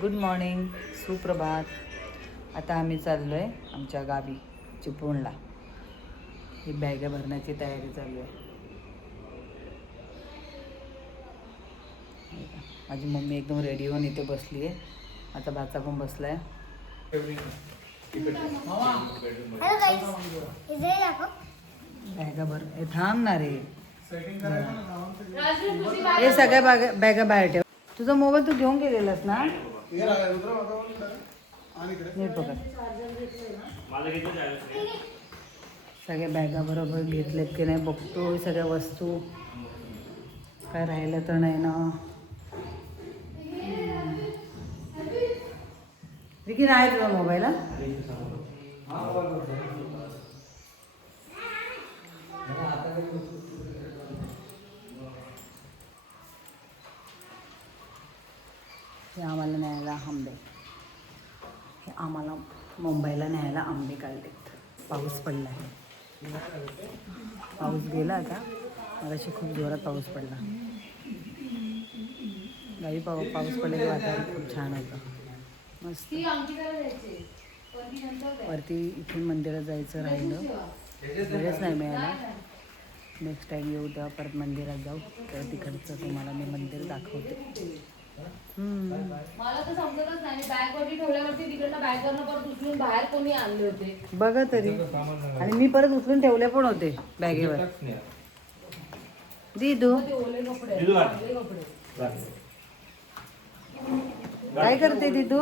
Good morning, सुप्रभात. आता आम्ही चाललो आहे आमच्या गावी चिपळूणला. ही बॅगा भरण्याची तयारी चालू आहे. माझी मम्मी एकदम रेडी होऊन इथे बसली आहे. आता भाचा पण बसला आहे. बॅगा भर थांबणार रे. हे सगळ्या बॅगा बाहेर ठेव. तुझा मोबाईल तू घेऊन गेलेलास ना. नीट पकड. सगळ्या बॅगा बरोबर घेतल्यात की नाही बघतो. सगळ्या वस्तू काय राहिलं तर नाही ना. विकी नाही तुझा मोबाईल. हे आम्हाला न्यायला आंबे. हे आम्हाला मुंबईला न्यायला आंबे काढलेत. पाऊस पडला आहे. पाऊस गेला आता. मगाशी खूप जोरात पाऊस पडला. गावी पाऊस पडला की वातावरण खूप छान होतं. मस्त. वरती इथून मंदिरात जायचं राहिलं. वेळच नाही मिळाला. नेक्स्ट टाईम येऊ तेव्हा परत मंदिरात जाऊ. तर तिकडचं तुम्हाला मी मंदिर दाखवते. मला तर समजतच नाही. बॅग वरती ठेवल्यावरती तिकडनं बॅगवरनं परत उचलून बाहेर कोणी आणले होते बघा तरी. आणि मी परत उचलून ठेवले पण होते बॅगेवर. दिदू ओले कपडे काय करते दिदू.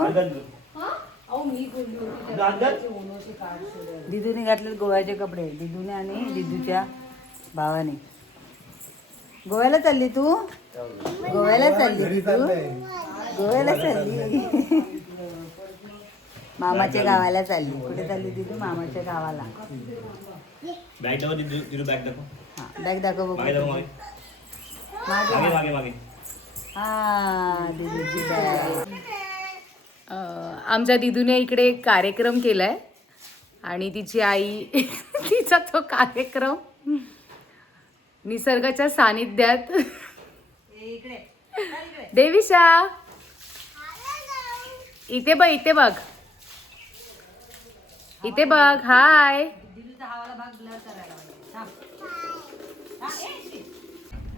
दिदूने घातले गोव्याचे कपडे. दिदूने आणि दिदूच्या भावाने. गोव्याला चालली तू. गोव्याला चालली तू. गोव्याला चालली. मामाच्या गावाला चालली. कुठे चालली दिदू. मामाच्या गावाला. बॅग दाखव दिदू. बॅग दाखव. हा बॅग दाखव. मागे. हा दिदूची बॅग. आमच्या दिदूने इकडे एक कार्यक्रम केलाय आणि तिची आई तिचा तो कार्यक्रम निसर्गाच्या सानिध्यात. देविशा इथे बघ. इथे बघ. हाय.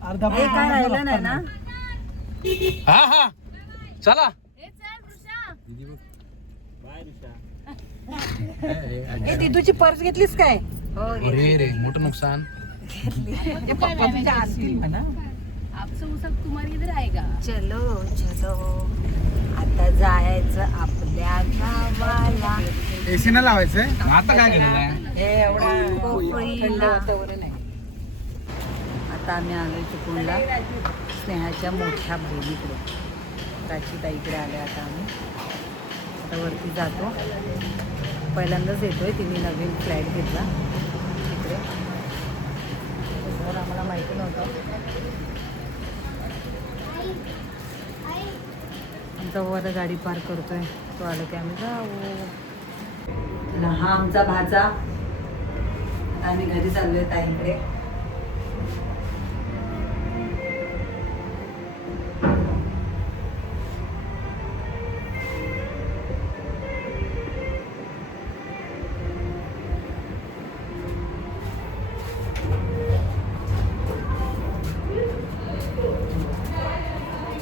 काय राहिलं नाही ना. हा चला. ए दिदूची पर्स घेतलीस काय. हो रे मोठं नुकसान. पप्पा तुझ्या असतील म्हणा. तुम्हाला इधर आएगा. चलो आता जायचं आपल्या गावाला. एसी ना लावायचंय. आता काय केलेलं आहे. हे एवढा थंड वातावरण आहे. आता आम्ही आलोय चिपळूणला स्नेहाच्या मोठ्या बहिणीकडे. प्राची ताईकडे आले. आता आम्ही आता वरती जातो. पहिल्यांदाच येतोय. तिने नवीन फ्लॅट घेतला तिकडे. आम्हाला माहिती नव्हतं. आमचा वर गाडी पार्क करतोय. तो आला की आम्ही जाऊ. हा आमचा भाचा. आम्ही घरी चाललोय ताईकडे.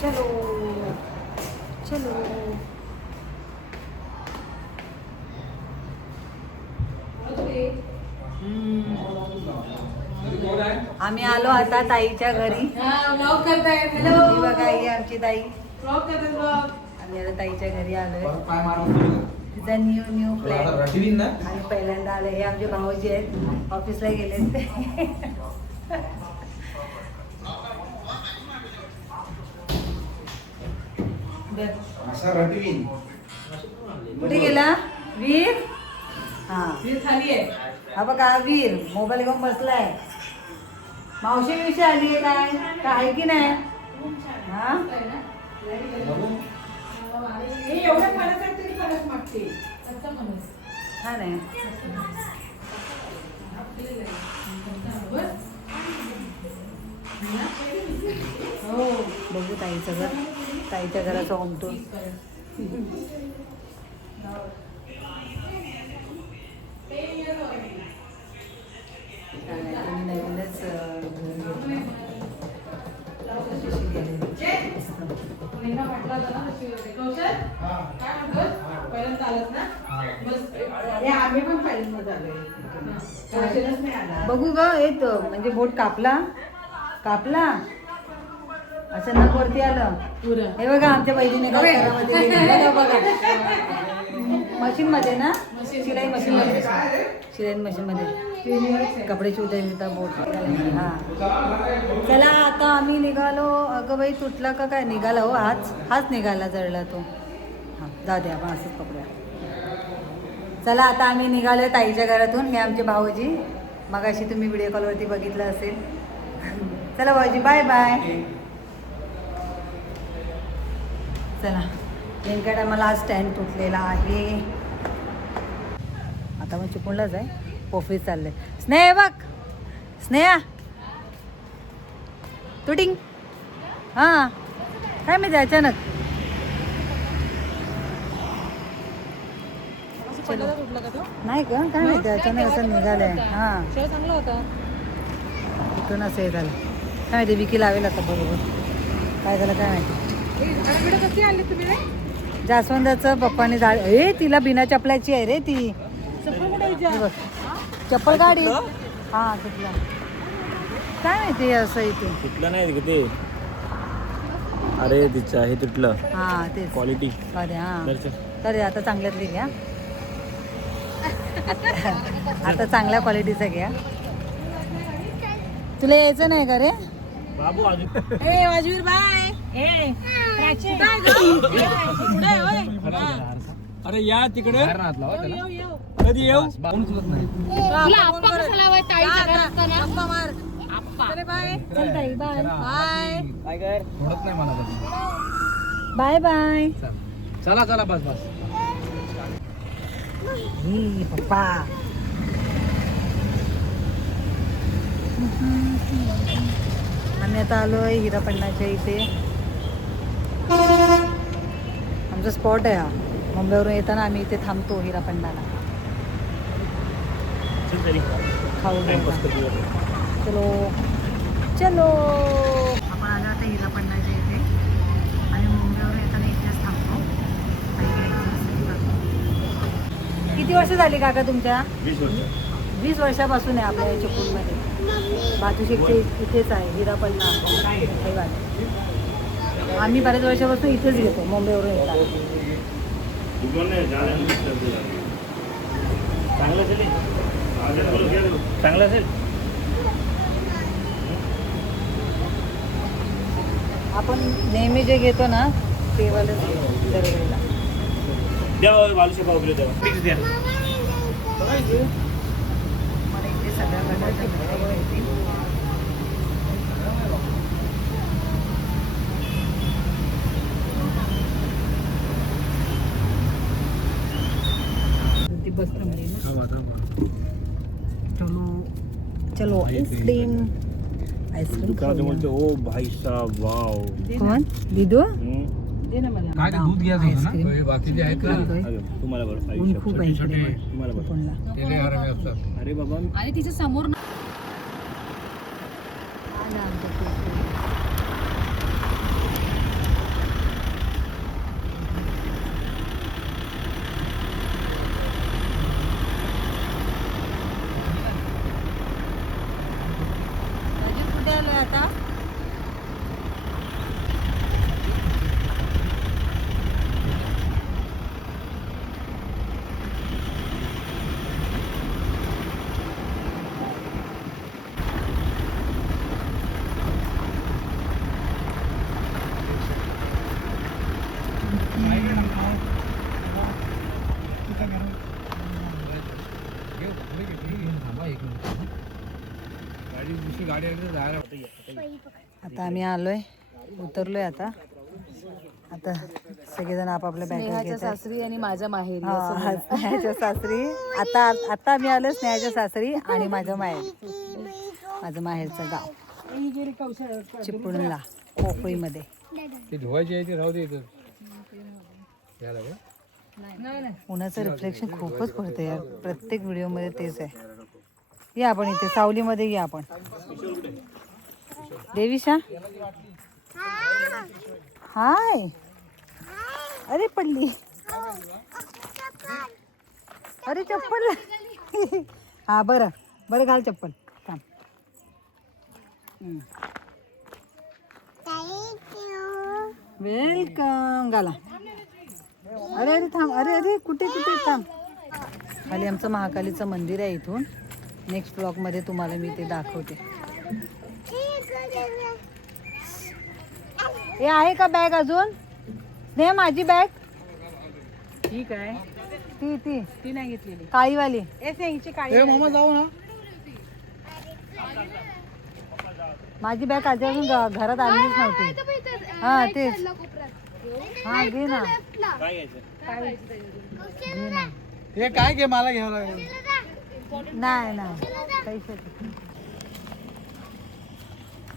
चलो आम्ही आलो आता ताईच्या घरी. ही बघा ही आमची ताई. आम्ही आता ताईच्या घरी आलोय. तिचा न्यू फ्लॅट. आणि पहिल्यांदा आलं. हे आमचे भाऊजी आहेत. ऑफिसला गेले. कुठे गेला वीर. हा वीर खाली आहे. हा बघा वीर मोबाईल घेऊन बसलाय. मावशी विषय आली आहे काय आहे की नाही. हा हा नाही. हो बघू ताईचं घर. ताईच्या घराचा होम टूर. नवीनच अतिशय गेलेली. बघू ग येत म्हणजे बोट कापला कापला असं नख वरती आलं. हे बघा आमच्या बहिणीने काय घरामध्ये दिलं. बघा मशीन मध्ये ना शिलाई मशीन मध्ये शिलाई मशीन मध्ये कपडे शिवता बोट. हा चला आता आम्ही निघालो. अगं बाई तुटला का काय निघाला हो हाच निघाला जळला तो. हां जाऊ द्या आपण असंच पकडूया. चला आता आम्ही निघालो ताईच्या घरातून. हे आमचे भाऊजी मगाशी तुम्ही व्हिडिओ कॉलवरती बघितलं असेल. चला भाऊजी बाय बाय. चला नेमक्या टायमाला आज स्टँड तुटलेला आहे. आता मग चिपळूणलाच आहे. ऑफिस चाललंय. स्नेहा बघ स्नेहा तुटिंग. हां काय माहिती अचानक नाही का काय माहिती अचानक असं निघालंय. हां चांगला होता. इथून असं हे झालं काय माहिती. विकी लावेल आता बरोबर. काय झालं काय माहिती. कशी आली तुम्ही? जास्वंदाचं पप्पाने झाड. ए तिला बिना चपलाची आहे रे ती. हे बघ चप्पल गाडी. हां तुटला काय माहिती असं इथे. तुटलं नाही ते. अरे तिच्या हे तुटलं. हां तेच क्वालिटी. अरे हां तर आता चांगल्यातली घ्या. आता चांगल्या क्वालिटीचं घ्या. तुला यायचं नाही का रे बाबू अजून ए वाजवीर बाय. ए प्राची काय गं? पुढे होय. अरे या तिकडे येऊ. कधी येऊ. तुला आप्पा कसा लावायचा ताईच्या घरात असताना? आप्पा मार. आप्पा. चल बाय. चल ताई बाय. बाय. काय कर थोडत नाही मला बाय बाय. चला चला बस बस. ही पप्पा आम्ही आता आलोय हिरापण्णाच्या इथे. आमचा स्पॉट आहे हा. मुंबईवरून येताना आम्ही इथे थांबतो हिरापण्णाला खाऊ घ्यायला. चलो चलो आपण आलो आता हिरापण्णाच्या इथे आणि मुंबईवरून येताना इथेच थांबतो. किती वर्ष झाली काका तुमच्या? 20 वर्ष. 20 वर्षापासून आहे आपल्या चिपळूणमध्ये. बाजूशेकचे इथेच आहे हिरापण्णा हैवान. आम्ही बऱ्याच वर्षापासून इथेच घेतो मुंबईवरून येतात. चांगलं असेल. आपण नेहमी जे घेतो ना ते वालंच घेतो दरवेळेला. द्या बालूशे पाव किलो द्या. फिक्स द्या. मला इथे सगळ्या प्रकारच्या मिठाई मिळतील. बसमध्ये चलो चलो आईस्क्रीम आईस्क्रीम. ओ भाई साहब वाव. कोण दिदू काय ते दूध घ्यायचं होतं ना हे बाकीचे आहेत ना तुम्हाला बरं ऊन खूप आहे छोटे इकडे तुम्हाला बरं. चिपळूणला. ते लय आराम आहे असतात. अरे बाबा आणि तिच्या समोर आलं आमचं कुरकुरे. अजून कुठे आलोय आता? आता आम्ही आलोय उतरलोय आता सगळेजण आपापल्या बॅग स्नेहाच्या घेतात. सासरी आणि माझ्या माहेरी हा, असं हा, स्नेहाच्या सासरी. आता आम्ही आलोय स्नेहाच्या सासरी आणि माझं माहेर. माझं माहेरचं गाव चिपळूणला कोपळीमध्ये. ते धुवायची आहे ते राहू दे इथं. उन्हाचं रिफ्लेक्शन खूपच पडतं यार, प्रत्येक व्हिडिओमध्ये तेच आहे. या आपण इथे सावलीमध्ये या आपण. देवीशा हाय. अरे पडली. अरे चप्पल. हा बरं बरं घाल चप्पल. थांब. वेलकम. घाला. अरे अरे थांब. अरे अरे कुठे कुठे थांब. खाली आमचं महाकालीचं मंदिर आहे. इथून नेक्स्ट ब्लॉगमध्ये तुम्हाला मी ते दाखवते. हे आहे का बॅग अजून? नाही माझी बॅग. ठीक आहे. ती ती ती नाही घेतलेली काळीवाली. मामा जाऊ ना. माझी बॅग आधी अजून घरात आलीच नव्हती. हा तेच. हा घे ना. काय घ्यायचं? घे ना. हे काय घे मला घ्यावं लागेल. नाही नाही पैसे.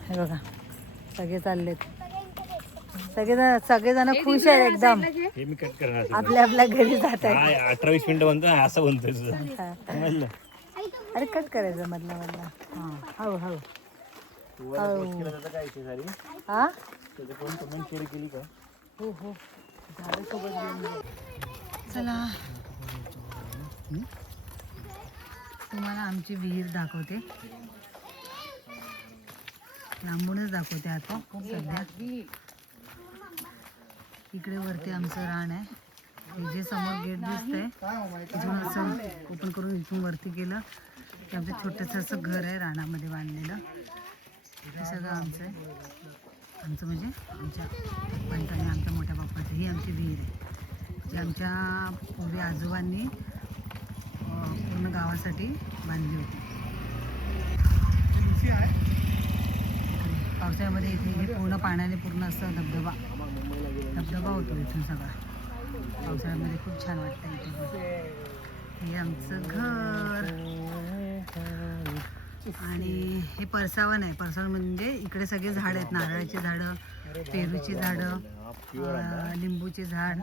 हे बघा सगळे चाललेत. सगळेजण खुश आहेत एकदम. हे मी कट करणार. आपल्या आपल्या घरी जात आहेत. काय 18-20 मिनिटं म्हणतो ना, असं म्हणतोय तुझं. समजलं? अरे कट करायचं मधला मधला. हा हळू हळू. त्याचं काय इथे सारी हा त्याचं कोण कमेंट शेअर केली का? हो हो झाडासोबत घेऊन जा. चला तुम्हाला आमची विहीर दाखवते. लांबूनच दाखवते आता सध्या. इकडे वरती आमचं रान आहे. हे जे समोर गेट दिसतंय इथून असं ओपन करून इथून वरती गेलं की आमचं छोटंसं असं घर आहे रानामध्ये बांधलेलं. हे सगळं आमचं आहे. आमचं म्हणजे आमच्या पप्पांचं आमच्या मोठ्या पप्पाचं. ही आमची विहीर आहे जी आमच्या पूर्वी आजोबांनी पूर्ण गावासाठी बांधली होती. पावसाळ्यामध्ये इथे हे पूर्ण पाण्याने पूर्ण असं धबधबा होतो इथून सगळा. पावसाळ्यामध्ये खूप छान वाटतं इथे. हे आमचं घर. आणि हे परसावन आहे. परसावन म्हणजे इकडे सगळे झाड आहेत. नारळाची झाडं, पेरूची झाडं, लिंबूचे झाड,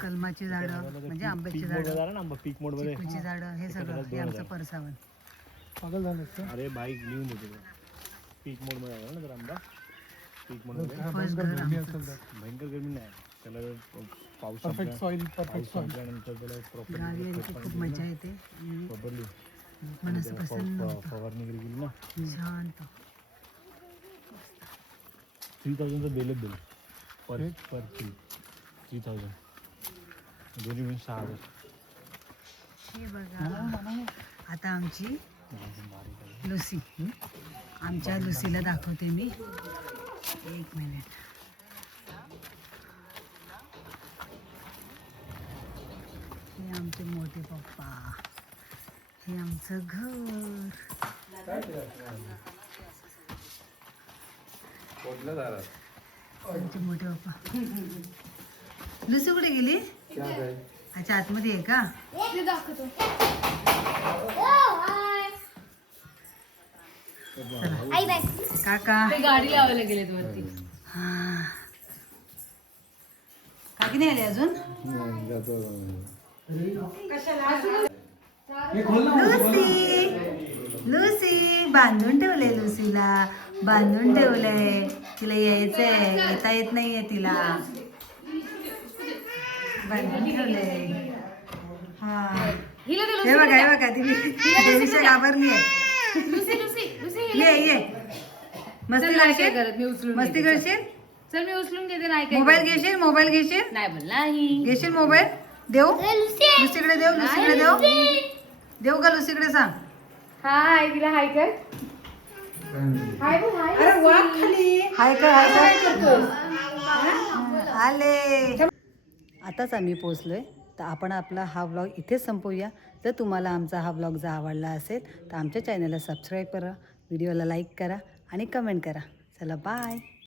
कलमाची झाडं म्हणजे आंब्याची झाडं, चिकूची झाडं. हे सगळं हे आमचं परसावन. अरे बाईक लिहून देतो. पीक मोड मध्ये आहे ना जर आंबा. पीक मोड मध्ये फर्स्ट घर आमचं. भयंकर गरमी नाही. त्याला पाऊस संपल्यानंतर त्याला प्रॉपर गावी आली की खूप मजा येते. आणि प्रॉपरली मन असं प्रसन्न होतं. फवारणी वगैरे केली ना. शांत. 3000चं बिल पर ट्री. 3000 दोन्ही मिळून 6000. हे बघा आता आमची लुसी. आमच्या लुसीला दाखवते मी. एक मिनिट. हे आमचे मोठे पप्पा. हे आमचं घर. आमचे मोठे पप्पा. लुसी कुठे गेली? अच्छा आतमध्ये आहे का? काका गाडी लावायला गेलेत वरती. काकी नाही आले अजून. लुसी लुसी बांधून ठेवलंय. लुसीला बांधून ठेवलंय. तिला यायचंय. येता येत नाहीये तिला. बांधून ठेवलंय. हा हे बघा हे बघा ती देवीच्या घाबरली आहे. ये मस्ती करशील? मस्ती करशील? चल मी उचलून घेते. नाही मोबाईल घेशील? मोबाईल घेशील? नाही बोल नाही. घेशील मोबाईल? देऊ लुसीकडे देऊ. लुसीकडे देऊ. देऊ का लुसीकडे? सांग हाय. तिला हाय कर. हाय बोल. हाय. अरे वा खाली हाय कर. हाय कर. आले. आताच आम्ही पोहोचलोय. तर आपण आपला हा व्लॉग इथेच संपवूया. जर तुम्हाला आमचा हा व्लॉग जर आवडला असेल तर आमच्या चॅनलला सबस्क्राईब करा, व्हिडिओला लाईक करा आणि कमेंट करा. चला बाय.